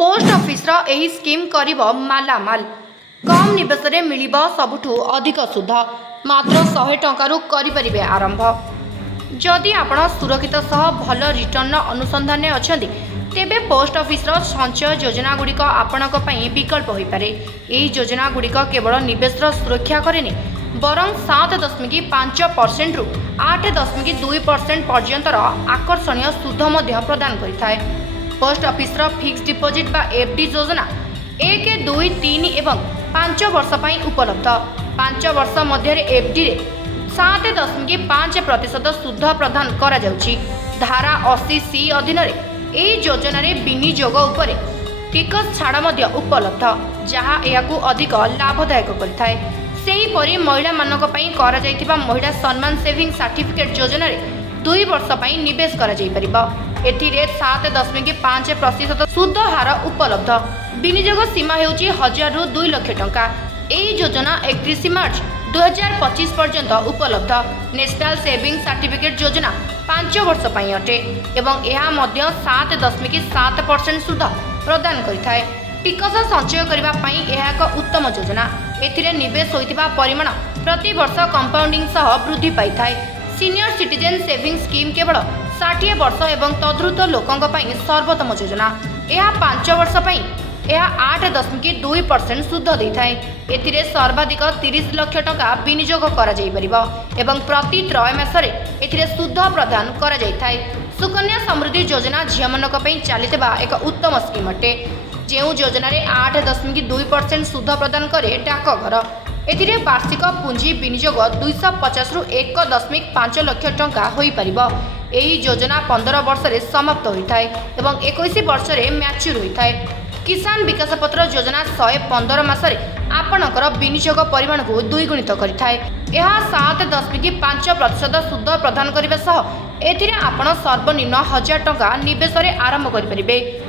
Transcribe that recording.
Post office एही scheme करिब मालामाल कम निवेश रे मिलिब सबुठु अधिक सुध मात्र 100 टंकारु करिपरिबे आरंभ। जदि आपण सुरक्षित सह भल रिटर्न अनुसंधान अछंती तेबे पोस्ट ऑफिस संचय योजना गुड़िक आपणक पई विकल्प होई पारे। एही योजना गुड़िक केवल निवेश सुरक्षा करेनि बरं 7.5% रु 8.2% पर्यंतर आकर्षणीय सुध मध्य प्रदान करिथाय। पोस्ट ऑफिस फिक्स डिपोजिट बा एफडी योजना 1, 2, 3 एवं 5 वर्ष पई उपलब्ध। 5 वर्ष मध्य एफडी रे 7.5% सुध प्रदान करा जाउची। धारा 80C अधीन रे एही योजना रे विनियोग उपरे टिकस छाड़ मध्य उपलब्ध जहाँ एहाकू अधिक लाभदायक करिथाय। सेहीपरि महिला मानक पई करा जाइतिबा महिला सम्मान सेविंग सर्टिफिकेट योजना रे 2 वर्ष पई निवेश करा जाई परिबा। एथिरे 7.5% सुध हार उपलब्ध। विनियोग सीमा हेउची 1000 रु 2 लाख टंका। एही योजना 31 मार्च 2025 पर्यंत उपलब्ध। नेशनल सेविंग सर्टिफिकेट योजना 5 वर्ष पई अटे एवं एहा मध्य 7.7% सुध प्रदान करिथाय। टिकस संचय करबा पई एहा एक उत्तम योजना। एथिरे निवेश होइतिबा परिमाण प्रति वर्ष कंपाउंडिंग सह वृद्धि पाइथाय। सीनियर सिटीजन सेविंग स्कीम केवल 60 वर्ष एवं तद्रुत लोकंक पई सर्वोत्तम योजना। यह 5 वर्ष पई यह 8.2% सुध देइथाय। एथिरे सर्वाधिक 30 लाख टंका विनियोग करा जाई परिबो एवं प्रति त्रैमासरे एथिरे सुध प्रदान करा जाइथाय। सुकन्या समृद्धि योजना झियामानक पई चलितबा एक उत्तम स्कीम अटे। जेउ योजना रे 8.2% सुध प्रदान करे डाकघर। एथिरे वार्षिक पुंजी विनियोग 250 रु 1.5 लाख टंका होई परिबो। एही योजना 15 वर्ष रे समाप्त होइथाय एवं 21 वर्ष रे मैच्योर होइथाय। किसान विकास पत्र योजना 115 मासरे आपणकर विनियोग परिमाण को द्विगुणित करिथाय। यह 7.5% सुध प्रदान करिबा सह एथिरे आपण सर्वनिम्न 1000 टंका निवेश रे आरंभ करि परिबे।